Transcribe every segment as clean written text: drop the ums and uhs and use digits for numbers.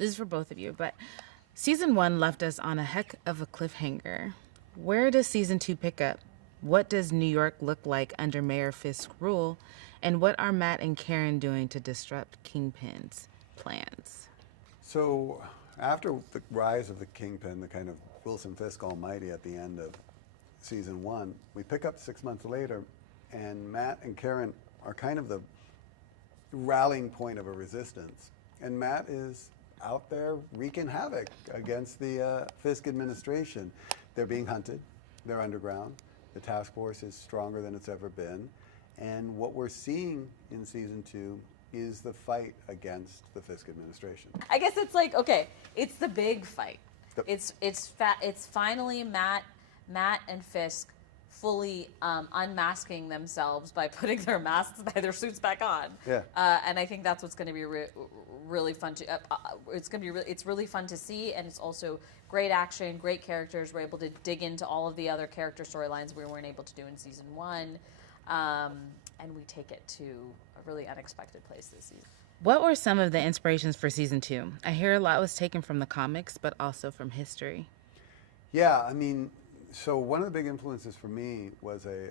This is for both of you, but season 1 left us on a heck of a cliffhanger. Where does season 2 pick up? What does New York look like under Mayor Fisk's rule? And what are Matt and Karen doing to disrupt Kingpin's plans? So after the rise of the Kingpin, the kind of Wilson Fisk almighty at the end of season 1, we pick up 6 months later, and Matt and Karen are kind of the rallying point of a resistance. And Matt is out there wreaking havoc against the Fisk administration. They're being hunted. They're underground. The task force is stronger than it's ever been. And what we're seeing in season 2 is the fight against the Fisk administration. I guess it's like, okay, it's the big fight. It's finally Matt and Fisk fully unmasking themselves by putting their masks, by their suits back on. Yeah. And I think that's what's going to be really fun to. It's really fun to see, and it's also great action, great characters. We're able to dig into all of the other character storylines we weren't able to do in season 1, and we take it to a really unexpected place this season. What were some of the inspirations for season 2? I hear a lot was taken from the comics, but also from history. Yeah, I mean, so one of the big influences for me was a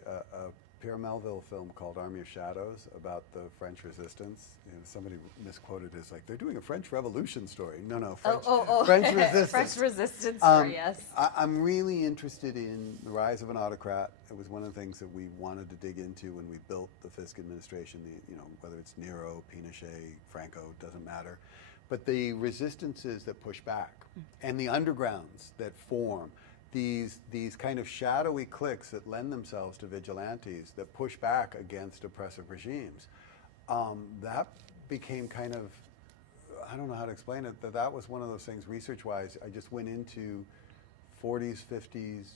Pierre Melville film called Army of Shadows about the French resistance. You know, somebody misquoted it as like, they're doing a French Revolution story. No, French resistance. French resistance story, yes. I'm really interested in the rise of an autocrat. It was one of the things that we wanted to dig into when we built the Fisk administration, whether it's Nero, Pinochet, Franco, doesn't matter. But the resistances that push back and the undergrounds that form, these kind of shadowy cliques that lend themselves to vigilantes that push back against oppressive regimes. That became kind of, I don't know how to explain it, that was one of those things research-wise. I just went into 40s, 50s,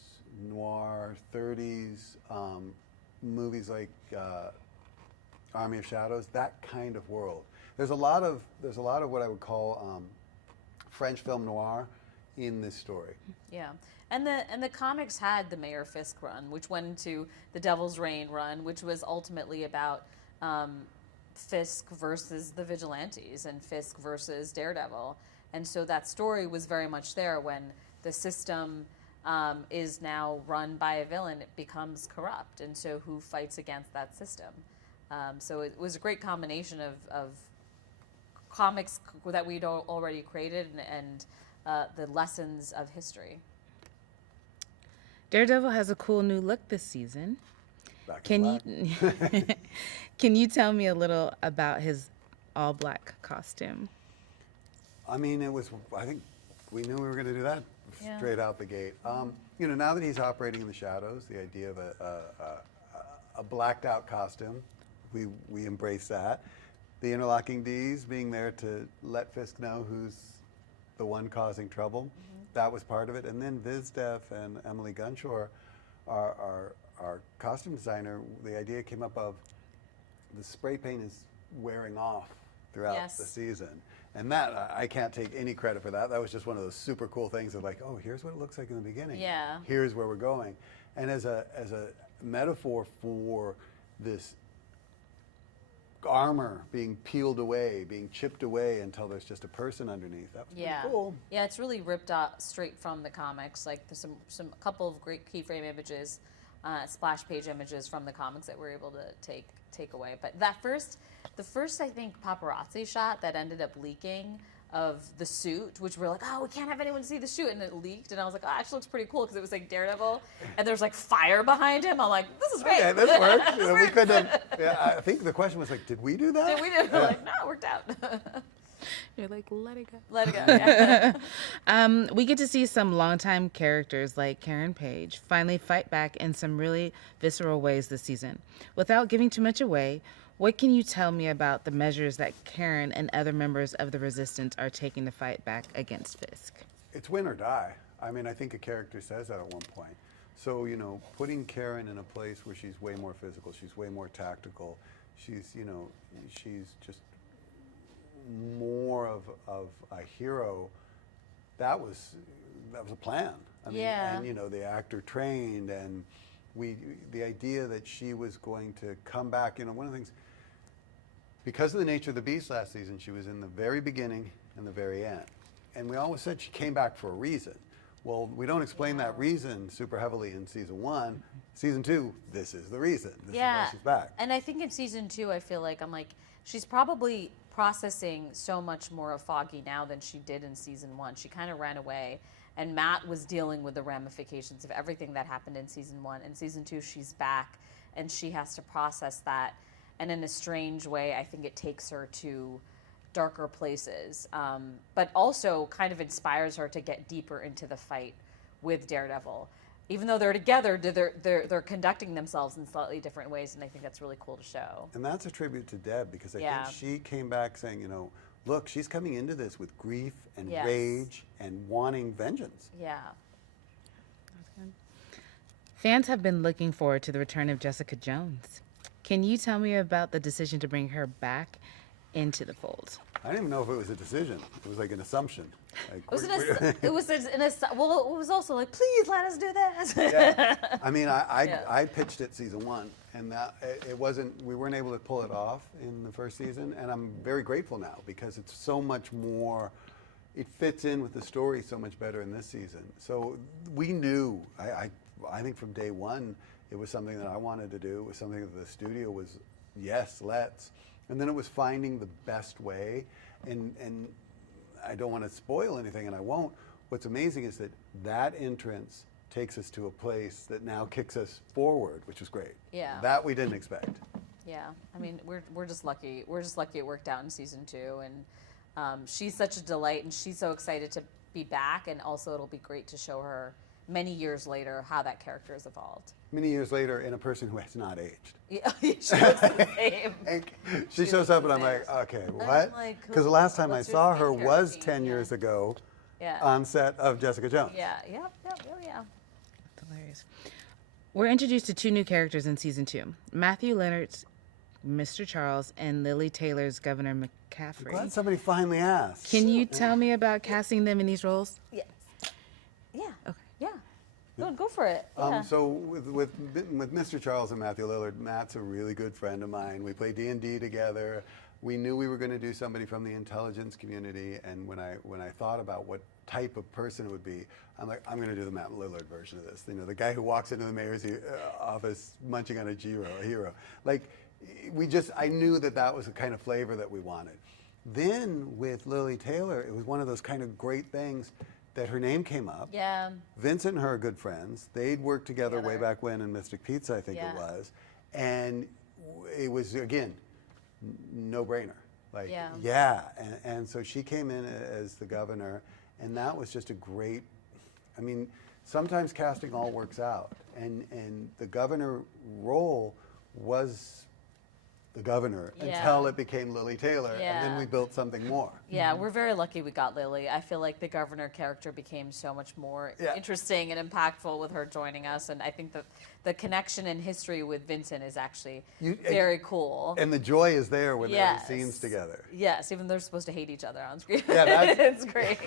noir, 30s, movies like Army of Shadows, that kind of world. There's a lot of what I would call French film noir in this story. Yeah, and the comics had the Mayor Fisk run, which went into the Devil's Reign run, which was ultimately about Fisk versus the vigilantes and Fisk versus Daredevil, and so that story was very much there. When the system is now run by a villain, it becomes corrupt, and so who fights against that system? So it was a great combination of comics that we'd already created and the lessons of history. Daredevil has a cool new look this season. Can you tell me a little about his all-black costume? I mean, I think we knew we were going to do that straight out the gate. Now that he's operating in the shadows, the idea of a blacked out costume, we embrace that. The interlocking Ds being there to let Fisk know who's the one causing trouble. That was part of it. And then Vizdev and Emily Gunshore, our costume designer, the idea came up of the spray paint is wearing off throughout the season. And that, I can't take any credit for that. That was just one of those super cool things of like, oh, here's what it looks like in the beginning. Yeah. Here's where we're going. And as a metaphor for this armor being peeled away, being chipped away until there's just a person underneath. That was pretty cool. Yeah, it's really ripped out straight from the comics. Like there's some couple of great keyframe images, splash page images from the comics that we're able to take away. But the first I think paparazzi shot that ended up leaking of the suit, which we're like, oh, we can't have anyone see the suit, and it leaked, and I was like, oh, it actually looks pretty cool because it was like Daredevil, and there's like fire behind him. I'm like, this is great. Okay, this worked. We could have. Yeah, I think the question was like, did we do that? Did we do it? Like, no, it worked out. You're like, let it go. Let it go. Yeah. We get to see some longtime characters like Karen Page finally fight back in some really visceral ways this season. Without giving too much away, what can you tell me about the measures that Karen and other members of the Resistance are taking to fight back against Fisk? It's win or die. I mean, I think a character says that at one point. So, putting Karen in a place where she's way more physical, she's way more tactical, she's just more of a hero, that was a plan. I mean, and the actor trained, and the idea that she was going to come back, one of the things, because of the nature of the beast last season, she was in the very beginning and the very end. and we always said she came back for a reason. Well, we don't explain that reason super heavily in season 1. Season 2, this is the reason. This is why she's back. And I think in season 2, I feel like she's probably processing so much more of Foggy now than she did in season 1. She kind of ran away, and Matt was dealing with the ramifications of everything that happened in season 1. In season 2, she's back, and she has to process that. And in a strange way, I think it takes her to darker places, but also kind of inspires her to get deeper into the fight with Daredevil. Even though they're together, they're conducting themselves in slightly different ways, and I think that's really cool to show. And that's a tribute to Deb, because I think she came back saying, you know, look, she's coming into this with grief and rage and wanting vengeance. Yeah. Fans have been looking forward to the return of Jessica Jones. Can you tell me about the decision to bring her back into the fold? I didn't even know if it was a decision. It was like an assumption. Like, It was also like, please let us do this. Yeah. I mean, I pitched it season 1, and that it wasn't. We weren't able to pull it off in the first season, and I'm very grateful now because it's so much more. It fits in with the story so much better in this season. So we knew. I think from day 1, it was something that I wanted to do. It was something that the studio was, yes, let's. And then it was finding the best way, and I don't want to spoil anything, and I won't. What's amazing is that entrance takes us to a place that now kicks us forward, which is great. Yeah. That we didn't expect. Yeah, I mean, we're just lucky. We're just lucky it worked out in season 2, and she's such a delight, and she's so excited to be back, and also it'll be great to show her many years later how that character has evolved. Many years later, in a person who has not aged. Yeah, she looks the same. She shows up, and I'm like, okay, what? Because the last time I saw her was 10 years ago on set of Jessica Jones. Yeah. That's hilarious. We're introduced to 2 new characters in season 2. Matthew Leonard's Mr. Charles and Lily Taylor's Governor McCaffrey. I'm glad somebody finally asked. Can you tell me about casting them in these roles? Yeah. Yeah. Okay. Yeah. Go for it. Yeah. So with Mr. Charles and Matthew Lillard, Matt's a really good friend of mine. We play D&D together. We knew we were going to do somebody from the intelligence community, and when I thought about what type of person it would be, I'm like, I'm going to do the Matt Lillard version of this. You know, the guy who walks into the mayor's office munching on a hero. Like, I knew that was the kind of flavor that we wanted. Then with Lily Taylor, it was one of those kind of great things that her name came up. Yeah. Vincent and her are good friends. They'd worked together way back when in Mystic Pizza, I think it was. And it was, again, no-brainer. Like, and so she came in as the governor, and that was just a great, I mean, sometimes casting all works out. And the governor role was the governor until it became Lily Taylor, and then we built something more. Yeah, we're very lucky we got Lily. I feel like the governor character became so much more interesting and impactful with her joining us, and I think that the connection and history with Vincent is actually very cool. And the joy is there when they're in scenes together. Yes, even though they're supposed to hate each other on screen. Yeah, it's great.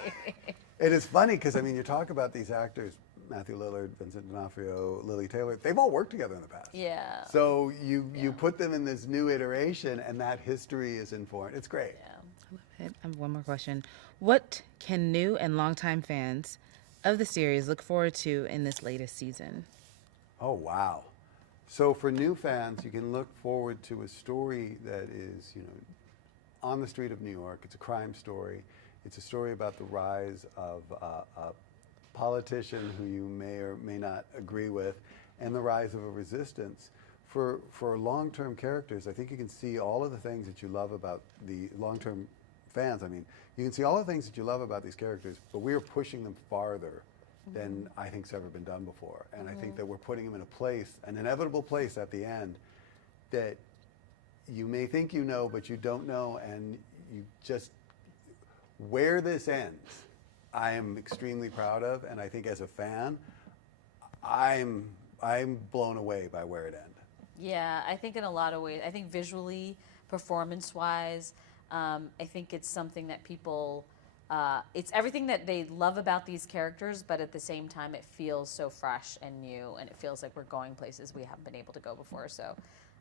It is funny because, I mean, you talk about these actors, Matthew Lillard, Vincent D'Onofrio, Lily Taylor, they've all worked together in the past. Yeah. So you put them in this new iteration, and that history is informed. It's great. Yeah. I love it. I have one more question. What can new and longtime fans of the series look forward to in this latest season? Oh, wow. So for new fans, you can look forward to a story that is, on the street of New York. It's a crime story. It's a story about the rise of a politician who you may or may not agree with, and the rise of a resistance. For long-term characters, I think you can see all of the things that you love about the long-term fans. I mean, you can see all the things that you love about these characters, but we are pushing them farther than I think's ever been done before. And I think that we're putting them in a place, an inevitable place at the end, that you may think you know, but you don't know, and you just, where this ends, I am extremely proud of, and I think as a fan, I'm blown away by where it ended. Yeah, I think in a lot of ways, I think visually, performance-wise, I think it's something that people, it's everything that they love about these characters, but at the same time, it feels so fresh and new, and it feels like we're going places we haven't been able to go before. So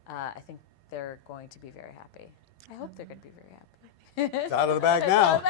I think they're going to be very happy. I hope they're going to be very happy. It's out of the bag now.